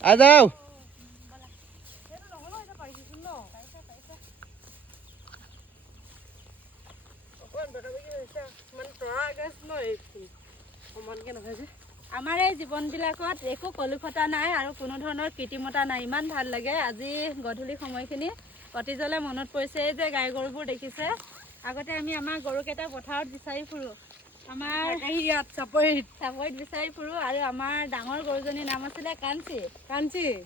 আ যাও আমাৰ এই জীৱনবিলাকত একো কলুষতা নাই আৰু কোনো ধৰণৰ কৃত্ৰিমতা নাই। ইমান ভাল লাগে। আজি গধূলি সময়খিনি অতীজলে মনত পৰিছে যে গাই গৰুবোৰ দেখিছে। আগতে আমি আমাৰ গৰুকেইটা পথাৰত বিচাৰি ফুৰোঁ, আমাৰ ইয়াত চাপৰিত বিচাৰি ফুৰোঁ। আৰু আমাৰ ডাঙৰ গৰুজনীৰ নাম আছিলে কাঞ্চি।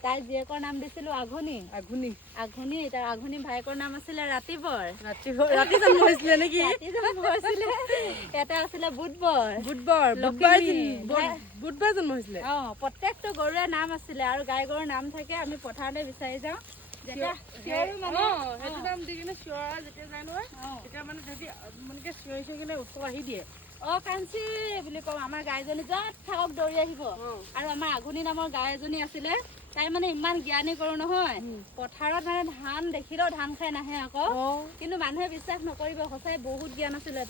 তাই জীয়েকৰ নাম দিছিলোঁ আঘোণী। তাৰ আঘোণী ভায়েকৰ নাম আছিলে ৰাতিবৰ। ৰাতি জন্ম হৈছিলে নেকি? ৰাতি জন্ম হৈছিলে। এটা আছিলে বুধবৰ জন্ম হৈছিলে। প্ৰত্যেকটো গৰুৰে নাম আছিলে আৰু গাই গৰুৰ নাম থাকে। আমি পথাৰতে বিচাৰি যাওঁ। চিঞৰি ওচৰ আহি দিয়ে। কাঞ্চি বুলি কওঁ। আমাৰ গাইজনী য'ত থাকক দৌৰি আহিব। আৰু আমাৰ আঘোণী নামৰ গাই এজনী আছিলে। তাই মানে ইমান জ্ঞানী গৰু নহয়। পথাৰত মানে ধান দেখিলেও ধান খাই নাহে আকৌ। কিন্তু মানুহে বিশ্বাস নকৰিব, সঁচাই বহুত জ্ঞান আছিলে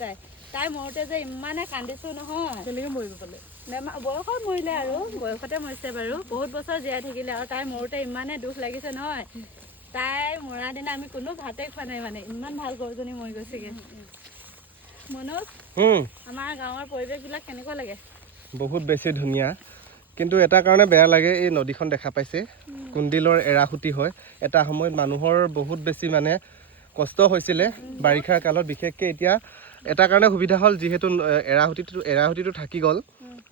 তাই মৰোতে যে ইমানে কান্দিছো নহয়। কেনেকে মৰিব পালে? বয়সত মৰিলে আৰু বয়সতে মৰিছে বাৰু। বহুত বছৰ জীয়াই থাকিলে আৰু তাই মৰোতে ইমানে দুখ লাগিছে নহয়। তাই মৰা দিনা আমি কোনো ভাতে খোৱা নাই, মানে ইমান ভাল গৰুজনী মৰি গৈছেগে। মনোজ, আমাৰ গাঁৱৰ পৰিৱেশবিলাক কেনেকুৱা লাগে? বহুত বেছি ধুনীয়া, কিন্তু এটা কাৰণে বেয়া লাগে। এই নদীখন দেখা পাইছে, কুন্দিলৰ এৰাসুতি হয়। এটা সময়ত মানুহৰ বহুত বেছি মানে কষ্ট হৈছিলে বাৰিষাৰ কালত। বিশেষকৈ এতিয়া এটা কাৰণে সুবিধা হ'ল, যিহেতু এৰাসুতিটো থাকি গ'ল,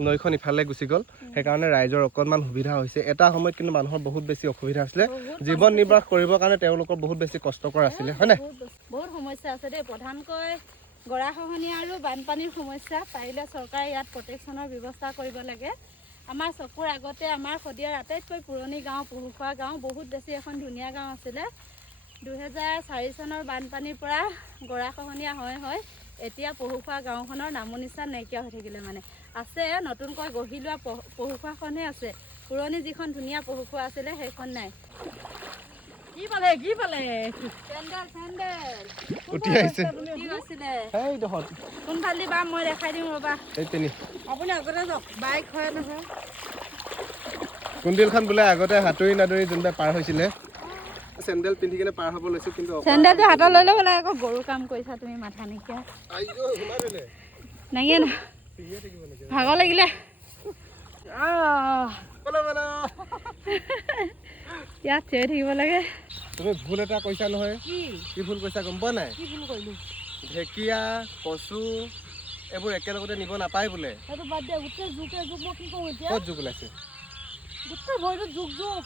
নৈখন ইফালে গুচি গ'ল, সেইকাৰণে ৰাইজৰ অকণমান সুবিধা হৈছে। এটা সময়ত কিন্তু মানুহৰ বহুত বেছি অসুবিধা আছিলে। জীৱন নিৰ্বাহ কৰিবৰ কাৰণে তেওঁলোকৰ বহুত বেছি কষ্টকৰ আছিলে, হয়নে? বহুত সমস্যা আছে দেই, প্ৰধানকৈ গৰাখহনীয়া আৰু বানপানীৰ সমস্যা। পাৰিলে চৰকাৰে ইয়াত প্ৰটেকশ্যনৰ ব্যৱস্থা কৰিব লাগে। আমাৰ চকুৰ আগতে আমাৰ শদিয়াৰ আটাইতকৈ পুৰণি গাঁও পহুখোৱা গাঁও, বহুত বেছি এখন ধুনীয়া গাঁও আছিলে। 2004 চনৰ বানপানীৰ পৰা গৰাখহনীয়া হয় এতিয়া পহুখোৱা গাঁওখনৰ নামো নিচান নাইকিয়া হৈ থাকিলে। মানে আছে, নতুনকৈ গঢ়ি লোৱা পহুখোৱাখনহে আছে। পুৰণি যিখন ধুনীয়া পহুখোৱা আছিলে সেইখন নাই। কি পালে চেণ্ডেল উঠি আহিছে। কোনফালে বা মই দেখাই দিম ৰ'বা। আপুনি আগতে যাওক, বাইক হয় নহয়। কুন্দিলখন বোলে আগতে সাঁতুৰি নাদুৰি যোনবাৰ পাৰ হৈছিলে, চেণ্ডেল পিন্ধি কিনে পাৰ হ'ব লৈছো। কিন্তু চেণ্ডেলটো হাতত লৈ ল'ব লাগে আকৌ। গৰু কাম কৰিছা তুমি, মাথা নাইকিয়া। নাইকিয়া না, ভাগৰ লাগিলে। ইয়াত চিঞৰি থাকিব লাগে। তুমি ভুল এটা কৈছা নহয়। কি ভুল কৈছা গম পোৱা নাই? ঢেকীয়া, কচু এইবোৰ একেলগতে নিব নাপায় বোলে। সেইটো বাদ দিয়া, গোটেই জোকে জোক। মই কি কৰোঁ এতিয়া? ক'ত জোক ওলাইছে? গোটেই ভৰিটো জোক।